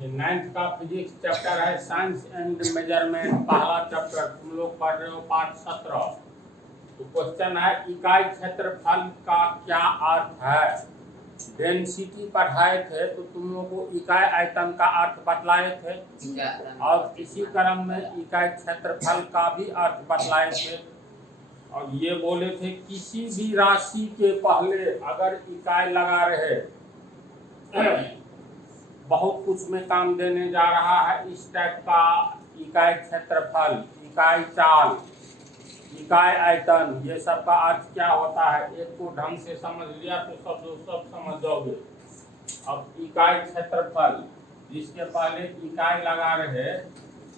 9th का physics chapter है science and measurement, पहला चैप्टर तुम लोग पढ़ रहे हो पाठ 17। तो क्वेश्चन है इकाई क्षेत्रफल का क्या अर्थ है। डेंसिटी पढ़ाए थे तो तुम लोग को इकाई आयतन का अर्थ बतलाए थे और इसी क्रम में इकाई क्षेत्रफल का भी अर्थ बतलाए थे। और ये बोले थे किसी भी राशि के पहले अगर इकाई लगा रहे बहुत कुछ में काम देने जा रहा है। इस टाइप का इकाई क्षेत्रफल, इकाई चाल, इकाई आयतन, ये सब का अर्थ क्या होता है, एक को ढंग से समझ लिया तो सब समझ जाओगे। अब इकाई क्षेत्रफल जिसके पहले इकाई लगा रहे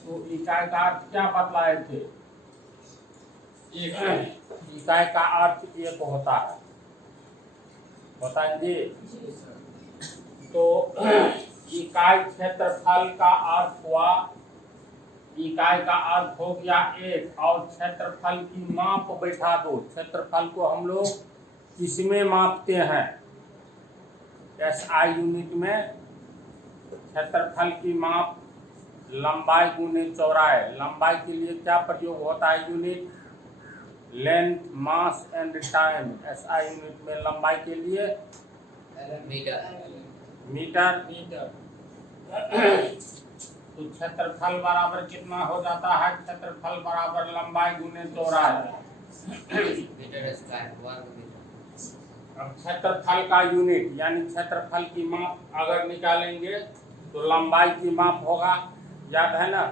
तो इकाई का अर्थ क्या बतलाए थे। इकाई का अर्थ एक होता है, बताएंगे। तो इकाई क्षेत्रफल का अर्थ हुआ, इकाई का अर्थ हो गया एक, और क्षेत्रफल की माप बैठा दो। क्षेत्रफल को हम लोग किसमें मापते हैं, SI यूनिट में। क्षेत्रफल की माप लंबाई गुने चौड़ाई। लंबाई के लिए क्या प्रयोग होता है unit, length, mass and time. SI unit में लंबाई के लिए मीटर। तो क्षेत्रफल बराबर कितना हो जाता है, क्षेत्रफल बराबर लंबाई गुने चौड़ाई। अब क्षेत्रफल का यूनिट यानी क्षेत्रफल की माप अगर निकालेंगे तो लंबाई की माप होगा, याद है ना,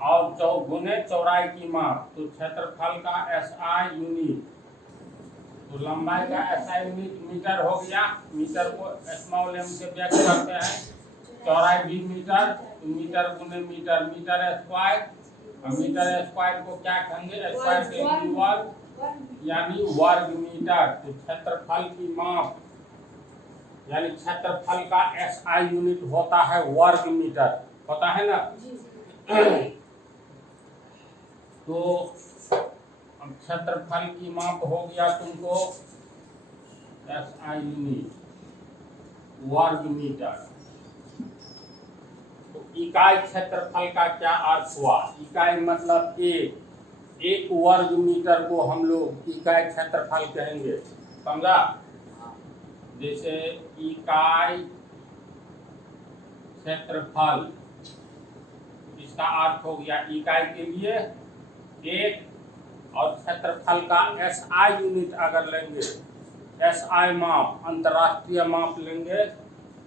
और गुने चौड़ाई की माप। तो क्षेत्रफल का SI यूनिट, तो लंबाई का SI यूनिट मीटर हो गया। मीटर को स्मॉल m से व्यक्त करते हैं। चौड़ाई भी मीटर, तो मीटर गुने मीटर, मीटर स्क्वायर। और मीटर स्क्वायर को क्या कहेंगे, स्क्वायर के वर्ग यानी वर्ग मीटर। तो क्षेत्रफल की माप यानी क्षेत्रफल का SI यूनिट होता है वर्ग मीटर, पता है ना। तो अब क्षेत्रफल की माप हो गया तुमको SI यूनिट वर्ग मीटर। तो इकाई क्षेत्रफल का क्या अर्थ हुआ, इकाई मतलब एक वर्ग मीटर को हम लोग इकाई क्षेत्रफल कहेंगे, समझा। जैसे इकाई क्षेत्रफल, इसका अर्थ हो गया इकाई के लिए एक, और क्षेत्रफल का SI यूनिट अगर लेंगे, SI माप, अंतरराष्ट्रीय माप लेंगे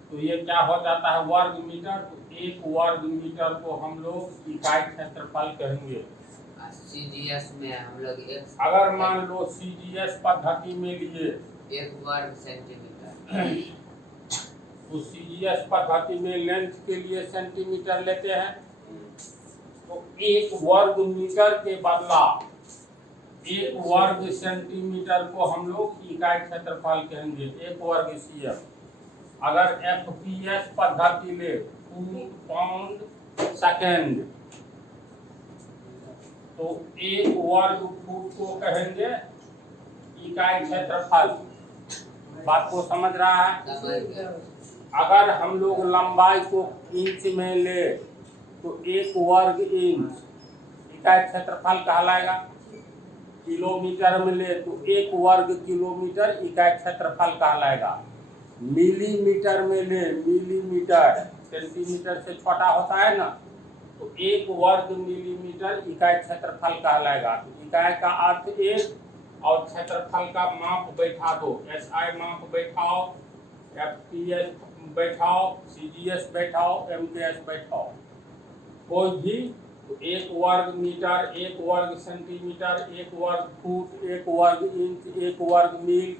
तो ये क्या हो जाता है वर्ग मीटर। तो एक वर्ग मीटर को हम लोग इकाई क्षेत्रफल कहेंगे। CGS में हम लोग अगर मान लो CGS पद्धति में लिए एक वर्ग सेंटीमीटर, तो CGS पद्धति में लेंथ के लिए सेंटीमीटर लेते हैं। तो एक वर्ग मीटर के बदला एक वर्ग सेंटीमीटर को हम लोग इकाई क्षेत्रफल कहेंगे, एक वर्ग CM। अगर FPS पद्धति ले फुट पाउंड सेकेंड, तो एक वर्ग फुट को कहेंगे इकाई क्षेत्रफल। बात को समझ रहा है। अगर हम लोग लंबाई को इंच में ले तो एक वर्ग इंच इकाई क्षेत्रफल कहलाएगा। किलोमीटर में ले तो एक वर्ग किलोमीटर इकाई क्षेत्रफल कहलाएगा। मिलीमीटर में ले, मिलीमीटर सेंटीमीटर से छोटा होता है ना, तो एक वर्ग मिलीमीटर इकाई क्षेत्रफल कहलाएगा। तो इकाई का अर्थ एक, और क्षेत्रफल का माप बैठा दो। SI माप बैठाओ, FPS बैठाओ, CGS बैठाओ, MKS बैठाओ, कोई भी। तो एक वर्ग मीटर, एक वर्ग सेंटीमीटर, एक वर्ग फुट, एक वर्ग इंच, एक वर्ग मील,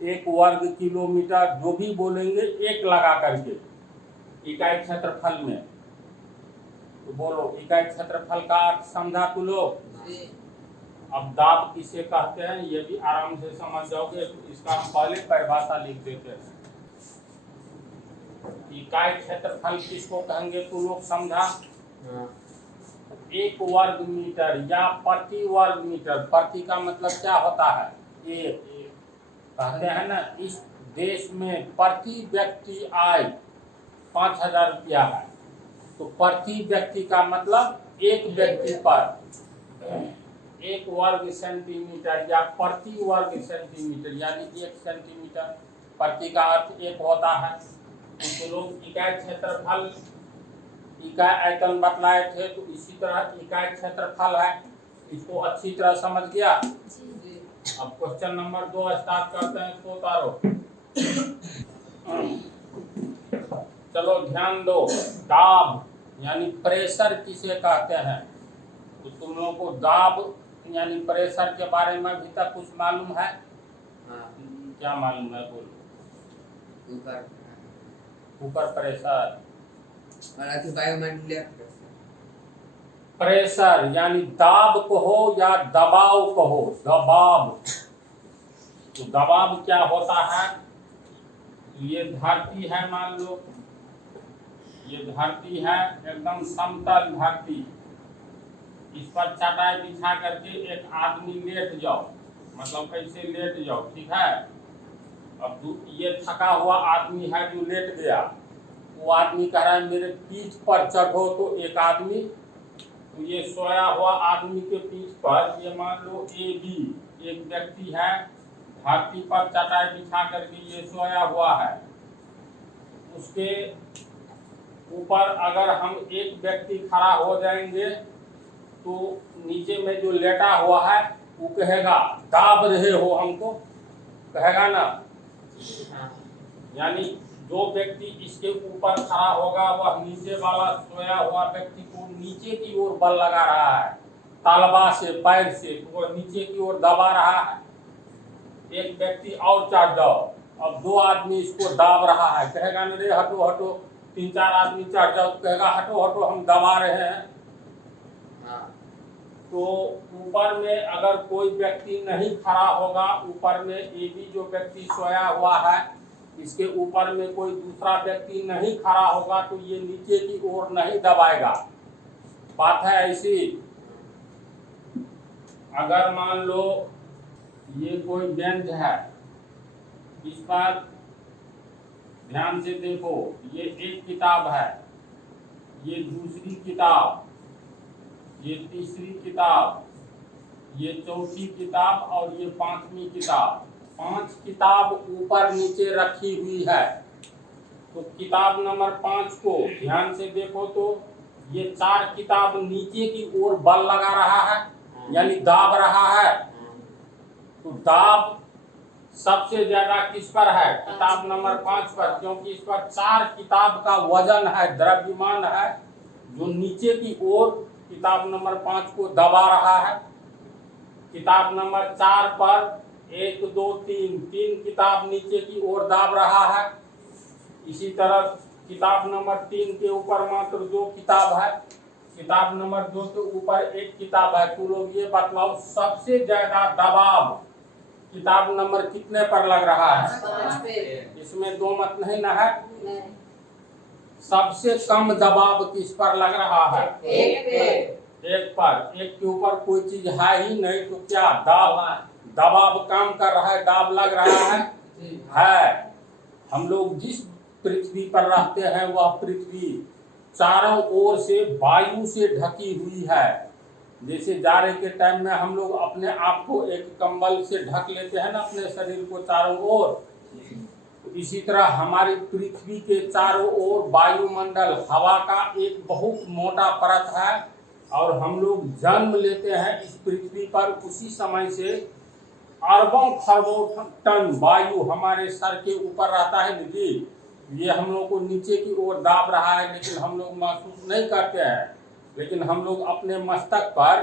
एक वर्ग किलोमीटर, जो भी बोलेंगे एक लगा करके इकाई क्षेत्रफल में। तो बोलो इकाई क्षेत्रफल का अर्थ समझा तू लोग। अब दाब किसे कहते हैं ये भी आराम से समझ जाओगे। तो इसका हम पहले परिभाषा लिख देते हैं। इकाई क्षेत्रफल किसको कहेंगे तू लोग समझा, एक वर्ग मीटर या प्रति वर्ग मीटर। प्रति का मतलब क्या होता है, एक। कहते हैं ना इस देश में प्रति व्यक्ति आय 5,000 रुपया है। तो प्रति व्यक्ति का मतलब एक व्यक्ति पर 1 वर्ग सेंटीमीटर या प्रति वर्ग सेंटीमीटर, यानी 1 सेंटीमीटर प्रति का अर्थ 1 होता है। तो लोग इकाई क्षेत्रफल, इकाई आयतन बतलाए थे, तो इसी तरह इकाई क्षेत्रफल है। इसको अच्छी तरह समझ गया। अब क्वेश्चन नंबर 2 स्टार्ट करते हैं। तो तारो चलो ध्यान दो। दाब यानी प्रेशर किसे कहते हैं? तो तुम लोगों को दाब यानी प्रेशर के बारे में अभी तक कुछ मालूम है? हाँ, क्या मालूम है? बोलो। ऊपर प्रेशर और अति वायुमंडलीय प्रेशर यानी दाब कहो या दबाव कहो। दबाव, तो दबाव क्या होता है? ये धरती है, मान लो ये धरती है, एकदम समतल धरती। इस पर चटाई बिछा करके एक आदमी लेट जाओ, मतलब ऐसे लेट जाओ, ठीक है। अब ये थका हुआ आदमी है जो लेट गया, वो आदमी कह रहा है मेरे पीठ पर चढ़ो, तो एक आदमी, तो ये सोया हुआ आदमी के पीठ पर ये मान लो AB एक व्यक्ति है, धरती पर चटाई बिछा करके ये सोया हुआ है। उसके ऊपर अगर हम एक व्यक्ति खड़ा हो जाएंगे तो नीचे में जो लेटा हुआ है वो कहेगा दाब रहे हो हमको, कहेगा ना। यानी जो व्यक्ति इसके ऊपर खड़ा होगा वह नीचे वाला सोया हुआ व्यक्ति को नीचे की ओर बल लगा रहा है, तालबा से, पैर से, तो वह नीचे की ओर दबा रहा है। एक व्यक्ति और चढ़ जाओ, अब 2 आदमी इसको दाब रहा है, कहेगा ना रे हटो हटो। 3-4 आदमी चढ़ जाओ तो कहेगा हटो हटो हम दबा रहे हैं। तो ऊपर में अगर कोई व्यक्ति नहीं खड़ा होगा, ऊपर में AB जो व्यक्ति सोया हुआ है, इसके ऊपर में कोई दूसरा व्यक्ति नहीं खड़ा होगा तो ये नीचे की ओर नहीं दबाएगा। बात है ऐसी। अगर मान लो ये कोई बेंच है, इस पर ध्यान से देखो, ये एक किताब है, ये दूसरी किताब, ये तीसरी किताब, ये चौथी किताब और ये 5वीं किताब। 5 किताब ऊपर नीचे रखी हुई है। तो किताब नंबर 5 को ध्यान से देखो तो ये 4 किताब नीचे की ओर बल लगा रहा है, यानी दाब रहा है। तो दाब सबसे ज्यादा किस पर है? किताब नंबर 5 पर, क्योंकि इस पर 4 किताब का वजन है, द्रव्यमान है, जो नीचे की ओर किताब नंबर 5 को दबा रहा है। किताब नंबर 4 पर 1 2 3 किताब नीचे की ओर दाब रहा है। इसी तरह किताब नंबर 3 के ऊपर मात्र 2 किताब है, किताब नंबर 2 के ऊपर 1 किताब है। तो लोग ये बतलाओ सबसे ज्यादा दबाव किताब नंबर कितने पर लग रहा है? 5 पे। इसमें 2 मत नहीं ना है। सबसे कम दबाव किस पर लग रहा है? 1 पे। 1 पर। 1 के ऊपर कोई चीज है ही नहीं, तो क्या दबाव काम कर रहा है, दाब लग रहा है। हम लोग जिस पृथ्वी पर रहते हैं वह पृथ्वी चारों ओर से वायु से ढकी हुई है। जैसे जाड़े के टाइम में हम लोग अपने आप को एक कंबल से ढक लेते हैं ना, अपने शरीर को चारों ओर, तो इसी तरह हमारी पृथ्वी के चारों ओर वायुमंडल, हवा का एक बहुत मोटा परत है। और हम लोग जन्म लेते हैं इस पृथ्वी पर, उसी समय से अरबों खरबों टन वायु हमारे सर के ऊपर रहता है जी। ये हम लोग को नीचे की ओर दाब रहा है, लेकिन हम लोग महसूस नहीं करते हैं। लेकिन हम लोग अपने मस्तक पर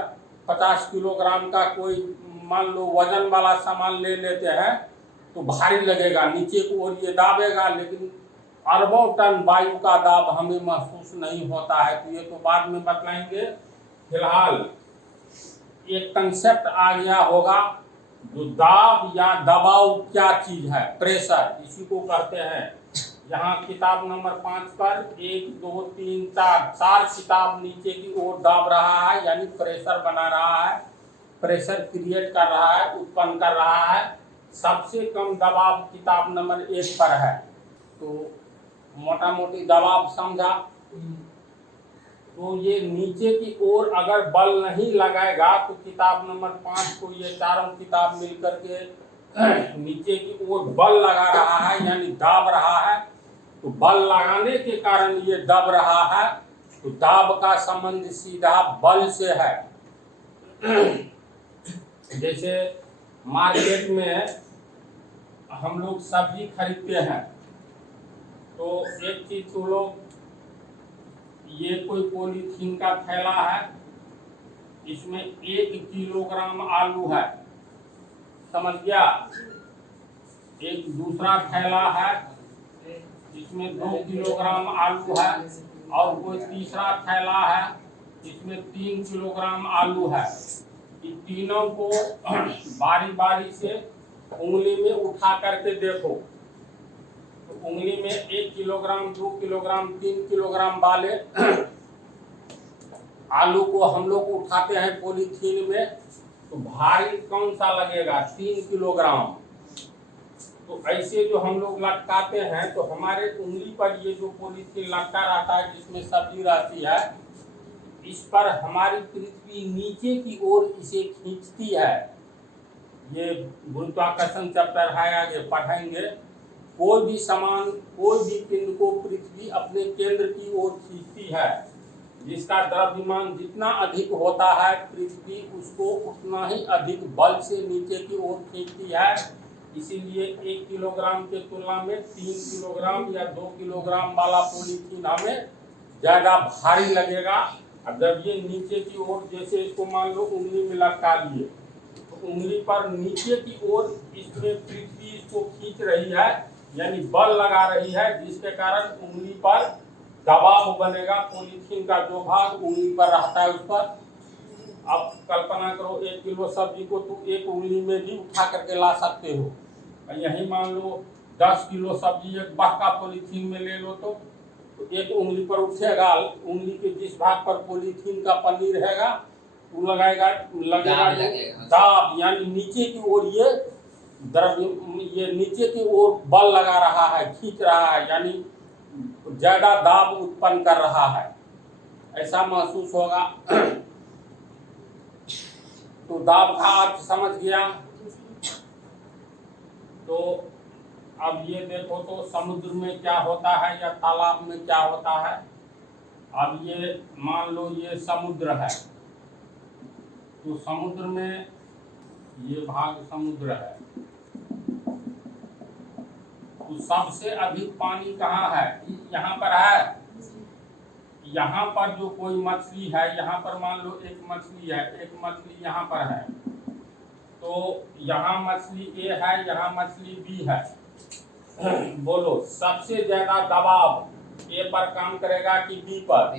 50 किलोग्राम का कोई मान लो वजन वाला सामान ले लेते हैं तो भारी लगेगा, नीचे की ओर ये दाबेगा, लेकिन अरबों टन वायु का दाब हमें महसूस नहीं होता है। तो ये तो बाद में बतलाएंगे। फिलहाल एक कंसेप्ट आ गया होगा, जो दाब या दबाव क्या चीज है, प्रेशर, इसी को कहते हैं। यहाँ किताब नंबर 5 पर 1 2 3 4 किताब नीचे की ओर दाब रहा है, यानी प्रेशर बना रहा है, प्रेशर क्रिएट कर रहा है, उत्पन्न कर रहा है। सबसे कम दबाव किताब नंबर 1 पर है। तो मोटा मोटी दबाव समझा। तो ये नीचे की ओर अगर बल नहीं लगाएगा तो किताब नंबर 5 को ये चारों किताब मिलकर के नीचे की ओर बल लगा रहा है, यानी दाब रहा है। तो बल लगाने के कारण ये दब रहा है। तो दाब का संबंध सीधा बल से है। जैसे मार्केट में हम लोग सब्जी खरीदते हैं, तो एक चीज तो लोग, ये कोई पॉलीथीन का थैला है, इसमें 1 किलोग्राम आलू है, समझ गया। एक दूसरा थैला है, इसमें 2 किलोग्राम आलू है, और कोई तीसरा थैला है, इसमें 3 किलोग्राम आलू है। इन तीनों को बारी बारी से उंगली में उठा करके देखो। तो उंगली में 1 किलोग्राम, 2 किलोग्राम, 3 किलोग्राम वाले आलू को हम लोग उठाते हैं पॉलीथीन में, तो भारी कौन सा लगेगा? 3 किलोग्राम। तो ऐसे जो हम लोग लटकाते हैं, तो हमारे उंगली पर ये जो पॉलीथीन लटका रहता है, जिसमें सब्जी रहती है, इस पर हमारी पृथ्वी नीचे की ओर इसे खींचती है। ये गुरुत्वाकर्षण चैप्टर है, आगे पढ़ेंगे। कोई भी सामान, कोई भी पिंड को पृथ्वी अपने केंद्र की ओर खींचती है। जिसका द्रव्यमान जितना अधिक होता है, पृथ्वी उसको उतना ही अधिक बल से नीचे की ओर खींचती है। इसीलिए 1 किलोग्राम के तुलना में 3 किलोग्राम या 2 किलोग्राम वाला पॉलीथीन हमें ज्यादा भारी लगेगा। अब जब ये नीचे की ओर, जैसे इसको मान लो उंगली में लटका लिए, तो उंगली पर नीचे की ओर इसमें पृथ्वी इसको खींच रही है, यानी बल लगा रही है, जिसके कारण उंगली पर दबाव बनेगा। पॉलीथीन का जो भाग उंगली पर रहता है उस पर। अब कल्पना करो 1 किलो सब्जी को तुम एक उंगली में भी उठा करके ला सकते हो। यही मान लो 10 किलो सब्जी एक बड़का पॉलीथीन में ले लो, तो एक उंगली पर उठेगा। उंगली के जिस भाग पर पॉलीथीन का पन्नी रहेगा, वो लगेगा दाब, यानी नीचे की ओर ये ये नीचे की ओर बल लगा रहा है, खींच रहा है, यानी ज्यादा दाब उत्पन्न कर रहा है, ऐसा महसूस होगा। तो दाब का अर्थ समझ गया। तो अब ये देखो, तो समुद्र में क्या होता है या तालाब में क्या होता है। अब ये मान लो ये समुद्र है, तो समुद्र में ये भाग समुद्र है, तो सबसे अधिक पानी कहाँ है? यहाँ पर है। यहाँ पर जो कोई मछली है, यहाँ पर मान लो एक मछली है, एक मछली यहाँ पर है, तो यहाँ मछली ए है, यहाँ मछली बी है। बोलो सबसे ज्यादा दबाव ए पर काम करेगा कि बी पर?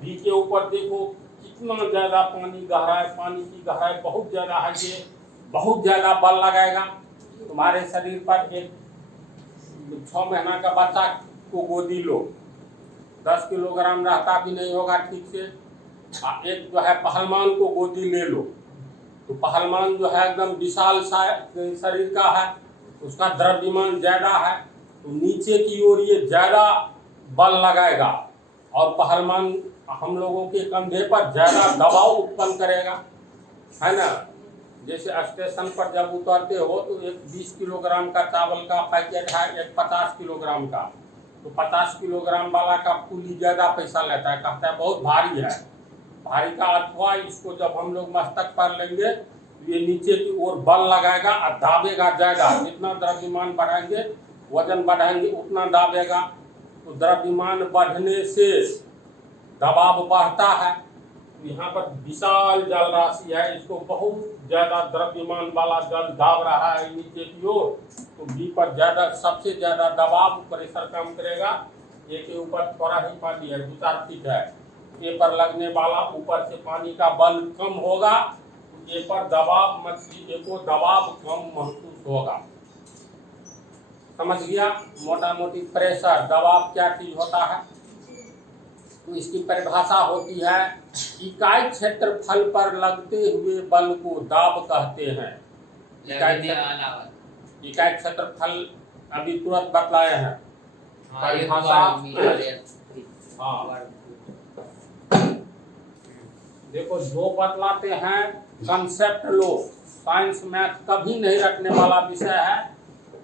बी के ऊपर देखो कितना ज्यादा पानी गहरा है, पानी की गहराई बहुत ज्यादा है, ये बहुत ज्यादा बल लगाएगा। तुम्हारे शरीर पर एक 6 महीना का बच्चा को गोदी लो, 10 किलोग्राम रहता भी नहीं होगा ठीक से। एक जो है पहलवान को गोदी ले लो, तो पहलवान जो है एकदम विशाल शरीर का है, उसका द्रव्यमान ज्यादा है, तो नीचे की ओर ये ज्यादा बल लगाएगा, और पहलवान हम लोगों के कंधे पर ज्यादा दबाव उत्पन्न करेगा, है ना। जैसे स्टेशन पर जब उतरते हो, तो एक 20 किलोग्राम का चावल का पैकेट है, एक 50 किलोग्राम का, तो 50 किलोग्राम वाला का कुली ज्यादा पैसा लेता है, कहता है बहुत भारी है। भारी का अथवा इसको जब हम लोग मस्तक पर लेंगे, ये नीचे की ओर बल लगाएगा और दाबेगा ज्यादा। जितना द्रव्यमान बढ़ाएंगे, वजन बढ़ाएंगे, उतना दाबेगा। तो द्रव्यमान बढ़ने से दबाव बढ़ता है। यहाँ पर विशाल जल राशि है, इसको बहुत ज्यादा द्रव्यमान वाला जल दाब रहा है नीचे की ओर, तो बी पर ज्यादा, सबसे ज्यादा दबाव प्रेशर काम करेगा। ए के ऊपर थोड़ा ही पानी है, 2-4 फीट है, ए पर लगने वाला ऊपर से पानी का बल कम होगा, ए पर दबाव, मछली ए को दबाव कम महसूस होगा। समझ गया? मोटा मोटी प्रेशर, दबाव क्या चीज होता है, तो इसकी परिभाषा होती है, इकाई क्षेत्रफल पर लगते हुए बल को दाब कहते हैं। इकाई क्षेत्रफल अभी तुरंत बतलाए हैं। हाँ, एक परिभाषा। वर्ग मीटर या हाँ। वर्ग। देखो जो बतलाते हैं कंसेप्ट लो, साइंस मैथ कभी नहीं रखने वाला विषय है।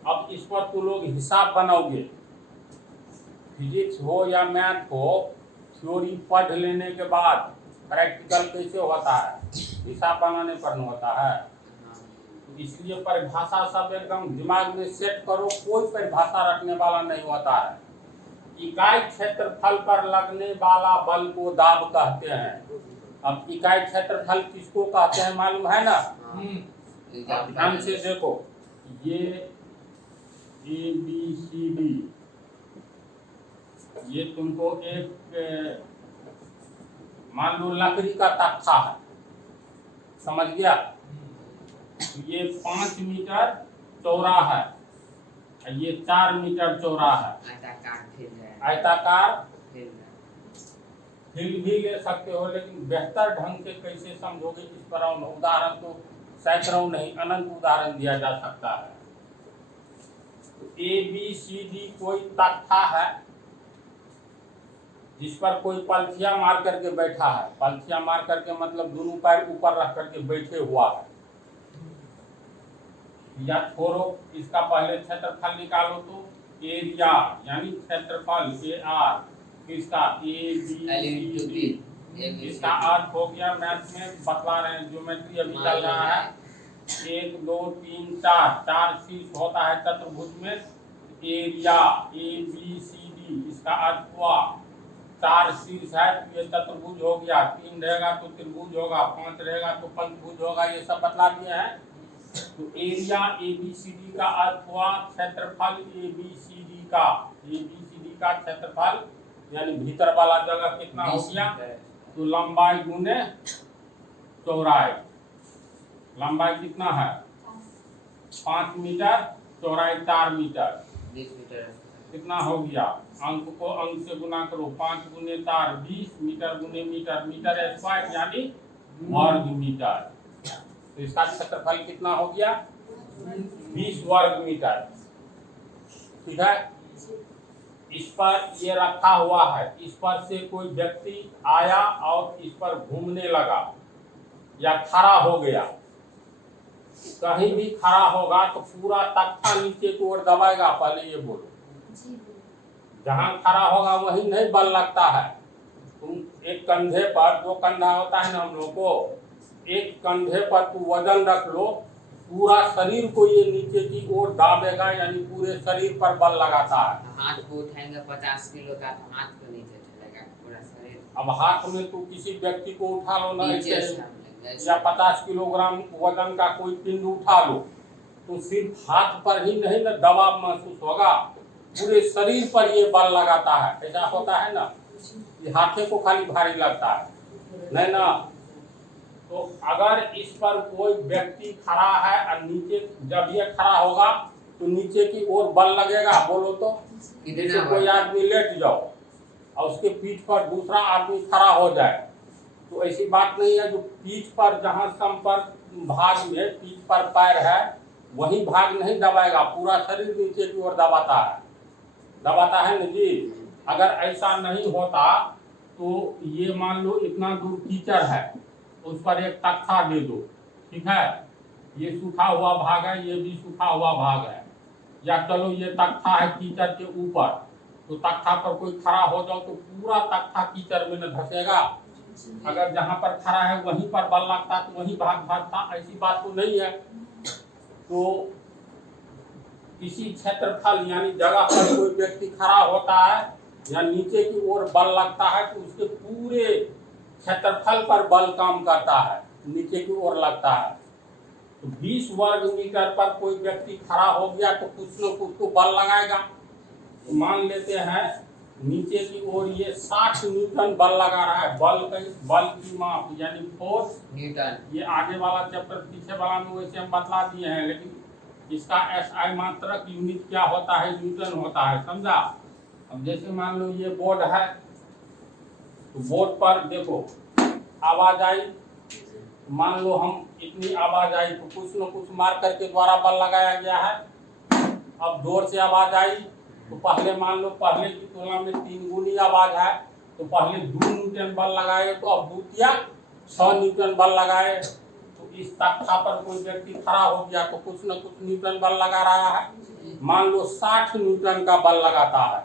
अब इस पर तुम लोग हिसाब बनाओगे, फिजिक्स हो या मैथ हो, थ्योरी पढ़ लेने के बाद प्रैक्टिकल कैसे होता है, हिसाब बनाने पर नहीं होता है। तो इसलिए परिभाषा सब एकदम दिमाग में सेट करो, कोई परिभाषा रखने वाला नहीं होता है। इकाई क्षेत्रफल पर लगने वाला बल को दाब कहते हैं। अब इकाई क्षेत्रफल किसको कहते हैं मालूम है ना? अब ध्यान से देखो, ये ABCD, ये तुमको एक मान लो लकड़ी का तख्ता है, समझ गया? ये 5 मीटर चौड़ा है, ये 4 मीटर चौड़ा है। आयताकार हिल भी ले सकते हो, लेकिन बेहतर ढंग से कैसे समझोगे इस पर उदाहरण तो सैकड़ों नहीं अनंत उदाहरण दिया जा सकता है। तो ABCD कोई तख्ता है जिस पर कोई पलथिया मार करके बैठा है। पलथिया मार करके मतलब दोनों पैर ऊपर रख करके बैठे हुआ है। या छोड़ो, इसका पहले क्षेत्रफल निकालो तो एरिया यानी क्षेत्रफल AR, किसका ABCD, इसका अर्थ हो गया, मैथ में बतला रहे हैं, ज्योमेट्री अभी चल रहा है। 1 2 3 4 शीर्ष होता है चतुर्भुज में, एरिया ABCD, इसका अर्थ हुआ 4 शीर्ष है तो ये चतुर्भुज हो गया, 3 रहेगा तो त्रिभुज होगा, 5 रहेगा तो पंचभुज होगा, ये सब बतला दिए हैं। तो एरिया ABCD का अर्थ हुआ क्षेत्रफल ABCD का, ABCD का क्षेत्रफल यानी भीतर वाला जगह कितना हो गया, तो लंबाई गुने चौड़ाई। लंबाई कितना है 5 मीटर, चौड़ाई 4 मीटर, 20 मीटर कितना हो गया, अंक को अंक से गुना करो, 5 गुने 4 20, मीटर गुने मीटर, मीटर स्क्वायर यानी वर्ग मीटर। तो इसका क्षेत्रफल कितना हो गया 20 वर्ग मीटर। ठीक है, इस पर ये रखा हुआ है, इस पर से कोई व्यक्ति आया और इस पर घूमने लगा या खड़ा हो गया, कहीं भी खड़ा होगा तो पूरा तख्ता नीचे की ओर दबाएगा। पहले ये बोलो, जहां खड़ा होगा वहीं नहीं बल लगता है। तुम एक कंधे पर, जो कंधा होता है ना हम लोग को, एक कंधे पर तू वजन रख लो, पूरा शरीर को ये नीचे की ओर दाबेगा, यानी पूरे शरीर पर बल लगाता है। हाथ को उठाएंगे 50 किलो का तो हाथ को नीचे चलेगा पूरा शरीर। अब हाथ में तू किसी व्यक्ति को उठा लो ना नीचे ऐसे, से या 50 किलोग्राम वजन का कोई पिंड उठा लो, तो सिर्फ हाथ पर ही नहीं ना दबाव महसूस होगा, पूरे शरीर पर ये बल लगाता है। ऐसा होता है ना, ये हाथे को खाली भारी लगता है नहीं ना। तो अगर इस पर कोई व्यक्ति खड़ा है और नीचे, जब ये खड़ा होगा तो नीचे की ओर बल लगेगा, बोलो तो कितना कोई आदमी लेट जाओ और उसके पीठ पर दूसरा आदमी खड़ा हो जाए, तो ऐसी बात नहीं है। जो पीठ पर जहाँ संपर्क भाग में पीठ पर पैर है वही भाग नहीं दबाएगा, पूरा शरीर नीचे की ओर दबाता है ना जी। अगर ऐसा नहीं होता तो ये मान लो इतना दूर कीचड़ है, उस पर एक तख्ता दे दो, ठीक है, ये सूखा हुआ भाग है, ये भी सूखा हुआ भाग है, या चलो ये तख्ता है कीचड़ के ऊपर, तो तख्ता पर कोई खड़ा हो जाओ तो पूरा तख्ता कीचड़ में न धंसेगा। अगर जहाँ पर खड़ा है वहीं पर बल लगता तो वहीं भाग भागता, ऐसी बात तो नहीं है। तो किसी क्षेत्रफल यानी जगह पर कोई व्यक्ति खड़ा होता है या नीचे की ओर बल लगता है तो उसके पूरे क्षेत्रफल पर बल काम करता है, नीचे की ओर लगता है। तो 20 वर्ग मीटर पर कोई व्यक्ति खड़ा हो गया तो कुछ न कुछ तो बल लगाएगा। तो मान लेते हैं नीचे की ओर ये 60 न्यूटन बल लगा रहा है। बल की माप यानी फोर्स न्यूटन, ये आगे वाला चैप्टर पीछे वाला में वैसे हम बतला दिए हैं, लेकिन इसका SI मात्रक यूनिट क्या होता है, न्यूटन होता है, समझा। अब जैसे मान लो ये बोर्ड है, तो बोर्ड पर देखो आवाज आई, मान लो हम इतनी आवाज आई तो कुछ न कुछ मार्कर के द्वारा बल लगाया गया है। अब जोर से आवाज आई तो पहले मान लो पहले की तुलना में 3 गुनी आवाज है, तो पहले 2 न्यूटन बल लगाए, तो अब द्वितीय 6 न्यूटन बल लगाए। तो इस तख्ता पर कोई व्यक्ति खड़ा हो गया तो कुछ न कुछ न्यूटन बल लगा रहा है। मान लो 60 न्यूटन का बल लगाता है,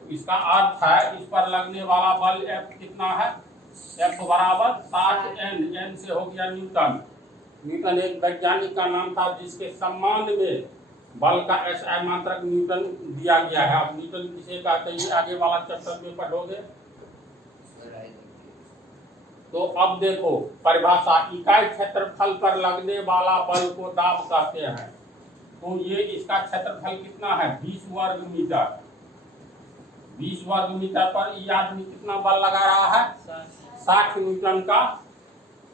तो इसका अर्थ है इस पर लगने वाला बल F कितना है? F बराबर 60 N से हो गया न्यूटन। न्यूटन एक वैज्ञानिक का नाम था जिसके सम्मान में बल का SI मात्रक न्यूटन दिया गया है। अब न्यूटन किसे कहते हैं आगे वाला चैप्टर में पढ़ोगे। तो अब देखो परिभाषा, इकाई क्षेत्रफल पर लगने वाला बल को दाब कहते हैं। तो ये इसका क्षेत्रफल कितना है? 20 वर्ग मीटर। 20 वर्ग मीटर पर ये आदमी कितना बल लगा रहा है? 60 न्यूटन का।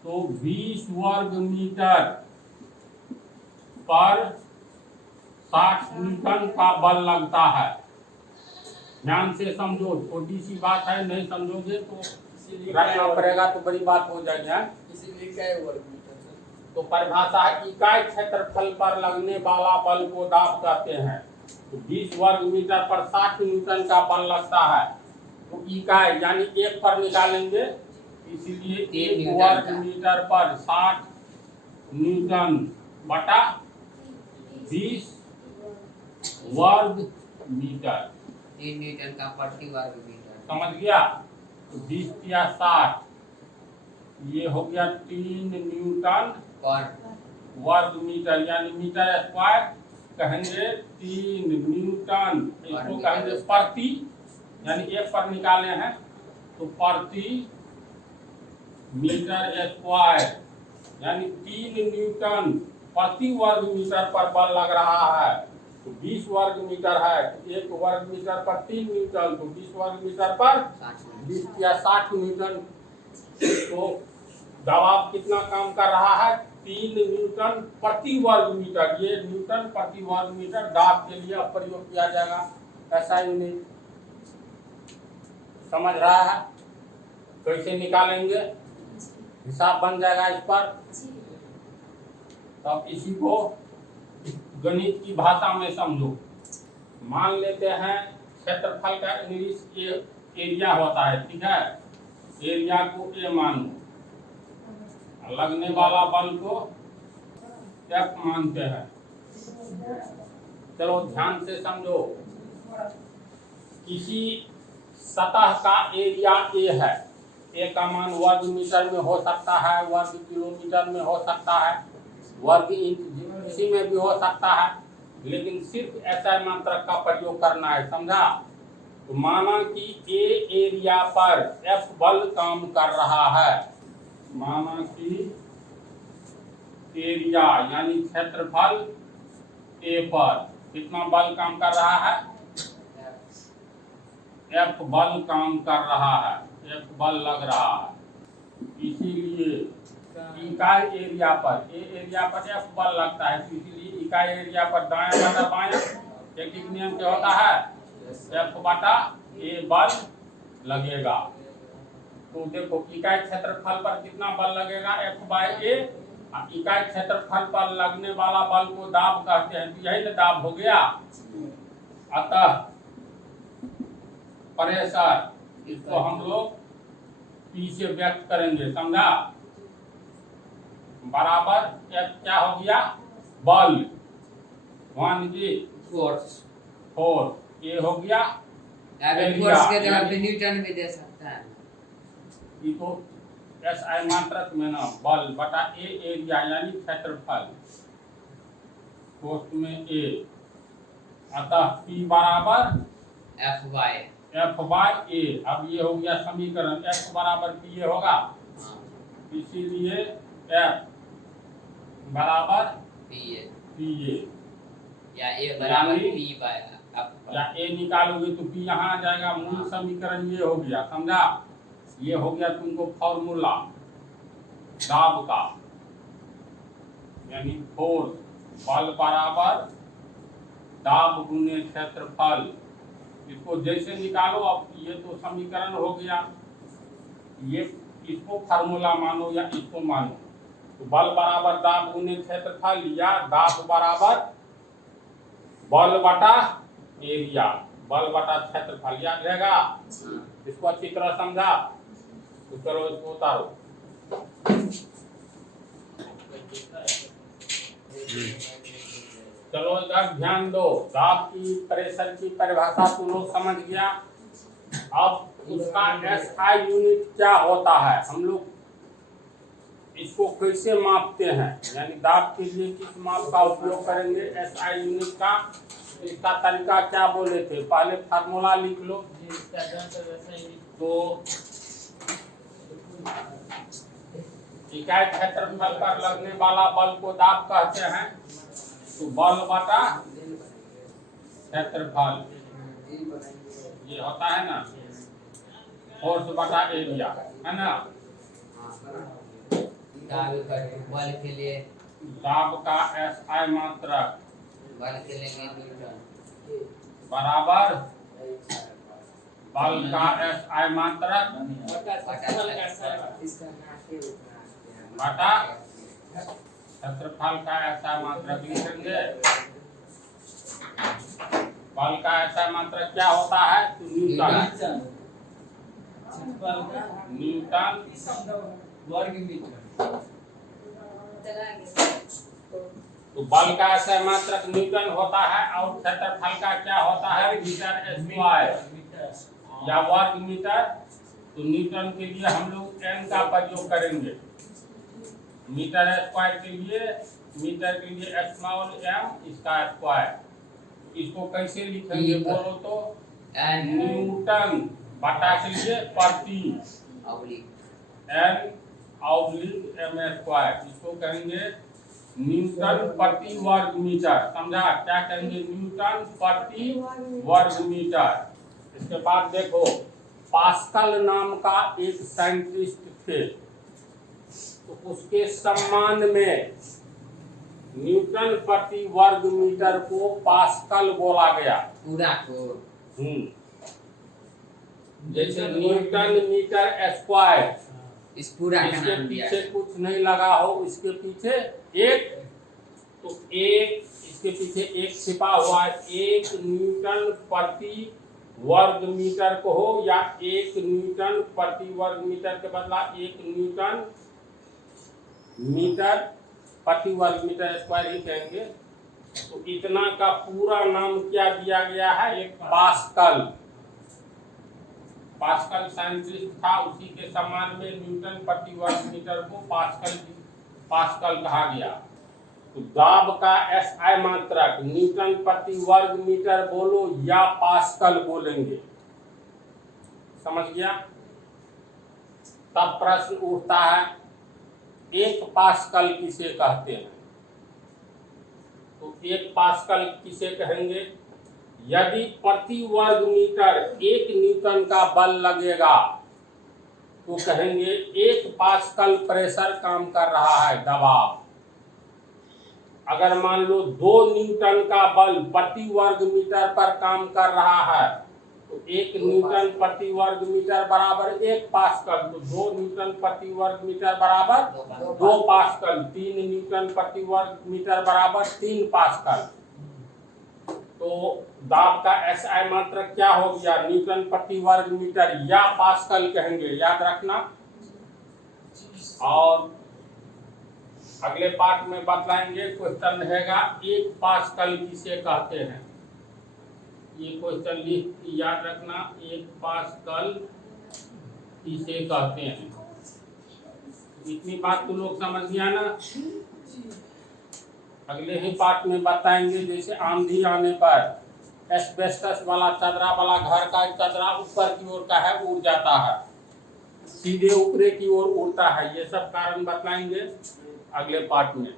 तो 20 वर्ग मीटर पर 60 न्यूटन का बल लगता है। ध्यान से समझो, छोटी सी बात है, नहीं समझोगे तो रखना पड़ेगा, तो बड़ी बात हो जाएगी। इसीलिए क्या है वर्ग मीटर? तो परिभाषा है इकाई क्षेत्रफल पर लगने वाला बल को दाब कहते हैं। तो 20 वर्ग मीटर पर 60 न्यूटन का बल लगता है। तो इकाई यानी एक पर निकालेंगे, इसीलिए 1 वर्ग मीटर पर 60 न्यूटन बटा 20 वर्ग मीटर। 3 न्यूटन का प्रति वर्ग मीटर। समझ गया? तो 20 या 60, ये हो गया 3 न्यूटन पर वर्ग मीटर, यानी मीटर स्क्वायर कहेंगे 3 न्यूटन। इसको कहेंगे प्रति, यानी एक पर निकाले हैं तो प्रति मीटर स्क्वायर, यानी 3 न्यूटन प्रति वर्ग मीटर पर बल लग रहा है। तो 20 वर्ग मीटर है, तो 1 वर्ग मीटर पर 3 न्यूटन, तो 20 वर्ग मीटर पर 20 या 60 न्यूटन। तो दबाव कितना काम कर रहा है? 3 न्यूटन प्रति वर्ग मीटर। ये न्यूटन प्रति वर्ग मीटर दाब के लिए प्रयोग किया जाएगा। ऐसा यूनिट समझ रहा है? कैसे निकालेंगे? हिसाब बन जाएगा इस पर। तो इसी को गणित की भाषा में समझो। मान लेते हैं क्षेत्रफल का इंग्लिश एरिया होता है, ठीक है? एरिया को ए मान लो, लगने वाला बल को F मानते हैं। चलो ध्यान से समझो, किसी सतह का एरिया ए है। ए का मान वर्ग मीटर में हो सकता है, वर्ग किलोमीटर में हो सकता है, वर्ग इंच किसी में भी हो सकता है, लेकिन सिर्फ SI मात्रक का प्रयोग करना है। समझा? तो माना कि ए एरिया पर F बल काम कर रहा है। माना कि एरिया यानी क्षेत्रफल ए पर कितना बल काम कर रहा है? F बल काम कर रहा है, F बल लग रहा है। इसीलिए इकाई एरिया पर ए एरिया पर F बल लगता है, तो इसीलिए इकाई एरिया पर दायां बटा बायां एक नियम क्या होता है? F बटा ए बल लगेगा। तो देखो इकाई क्षेत्रफल पर कितना बल लगेगा? F बाय ए। इकाई क्षेत्रफल पर लगने वाला बल को दाब कहते हैं, तो यही ना दाब हो गया। अतः प्रेशर, इसको हम लोग P से व्यक्त करेंगे। समझा? बराबर F क्या हो गया? बल, मान जी फोर्स। फोर्स, ये हो गया फोर्स के जगह पे न्यूटन भी दे सकता है। ये तो SI मात्रक में ना बल बटा ए एरिया यानी क्षेत्रफल, फोर्स में ए। अतः P बराबर F बाय ए। अब ये हो गया समीकरण, F बराबर P होगा, इसीलिए F बराबर P या A बराबर P बाय F। या ए निकालोगे तो P यहाँ आ जाएगा। मूल समीकरण ये हो गया। समझा? ये हो गया तुमको फॉर्मूला दाब का, यानी फोर्स बल बराबर दाब गुने क्षेत्रफल। इसको जैसे निकालो, अब ये तो समीकरण हो गया, ये इसको फार्मूला मानो या इसको मानो। तो बल बराबर दाब गुने क्षेत्रफल या दाब बराबर बल बटा एरिया, बल बटा क्षेत्रफल, याद रहेगा। इसको अच्छी तरह समझा तो चलो इसको उतारो। चलो इधर ध्यान दो, दाब की प्रेशर की परिभाषा तो लोग समझ गया। अब उसका एसआई यूनिट क्या होता है, हम लोग इसको कैसे मापते हैं, यानी दाब के लिए किस माप का उपयोग करेंगे एसआई यूनिट का, इसका तरीका क्या बोले थे, पहले फार्मूला लिख लो। तो इकाई क्षेत्रफल पर लगने वाला बल को दाब कहते हैं। तो बल बटा क्षेत्रफल ये होता है ना, फोर्स बटा एरिया, है ना। बल के लिए दाब का एसआई मात्रक बल के लिए न्यूटन बराबर बल का एसआई मात्रक बटा क्षेत्रफल का एसआई मात्रक लिखेंगे। बल का एसआई मात्रक क्या होता है, तो न्यूटन वर्ग मीटर। तो बल का एसआई मात्रक न्यूटन होता है और क्षेत्रफल का क्या होता है, मीटर स्क्वायर या वर्ग मीटर। तो न्यूटन के लिए हम लोग एन का प्रयोग करेंगे, मीटर स्क्वायर के लिए स्मॉल एम इसका स्क्वायर। इसको कैसे लिखेंगे बोलो तो, न्यूटन बटा के लिए प्रति एन ऑब्लिक एम स्क्वायर, इसको कहेंगे न्यूटन प्रति वर्ग मीटर। समझा, क्या कहेंगे, न्यूटन प्रति वर्ग मीटर। इसके बाद देखो, पास्कल नाम का एक साइंटिस्ट थे, तो उसके सम्मान में न्यूटन प्रति वर्ग मीटर को पास्कल बोला गया पूरा को। जैसे न्यूटन मीटर स्क्वायर, इस पूरा का इसके नाम दिया पीछे कुछ नहीं लगा हो, इसके पीछे एक, तो एक इसके पीछे एक छिपा हुआ है, एक न्यूटन प्रति वर्ग मीटर को हो, या एक न्यूटन प्रति वर्ग मीटर के बदला एक न्यूटन मीटर प्रति वर्ग मीटर स्क्वायर ही कहेंगे। तो इतना का पूरा नाम क्या दिया गया है, एक पास्कल। पास्कल साइंटिस्ट था, उसी के सम्मान में न्यूटन प्रति वर्ग मीटर को पास्कल कहा गया। तो दाब का एसआई मात्रक न्यूटन प्रति वर्ग मीटर बोलो या पास्कल बोलेंगे, समझ गया। तब प्रश्न उठता है, एक पास्कल किसे कहते हैं, तो एक पास्कल किसे कहेंगे, यदि प्रति वर्ग मीटर एक न्यूटन का बल लगेगा तो कहेंगे एक पास्कल प्रेशर काम कर रहा है, दबाव। अगर मान लो 2 न्यूटन का बल प्रति वर्ग मीटर पर काम कर रहा है, तो 1 न्यूटन प्रति वर्ग मीटर बराबर 1 पास्कल, तो 2 न्यूटन प्रति वर्ग मीटर बराबर 2 पास्कल, 3 न्यूटन प्रति वर्ग मीटर बराबर 3 पास्कल। तो दाब का एसआई मात्रक क्या हो गया, न्यूटन प्रति वर्ग मीटर या पास्कल कहेंगे, याद रखना। और अगले पार्ट में बतलाएंगे, क्वेश्चन रहेगा एक पास्कल किसे कहते हैं, ये क्वेश्चन लिख याद रखना, एक पास्कल किसे कहते हैं। इतनी बात तो लोग समझ गया ना। अगले ही पार्ट में बताएंगे, जैसे आंधी आने पर एस्बेस्टस वाला चदरा वाला घर का चदरा ऊपर की ओर का है, उड़ जाता है, सीधे ऊपरे की ओर उड़ता है, ये सब कारण बताएंगे अगले पार्ट में।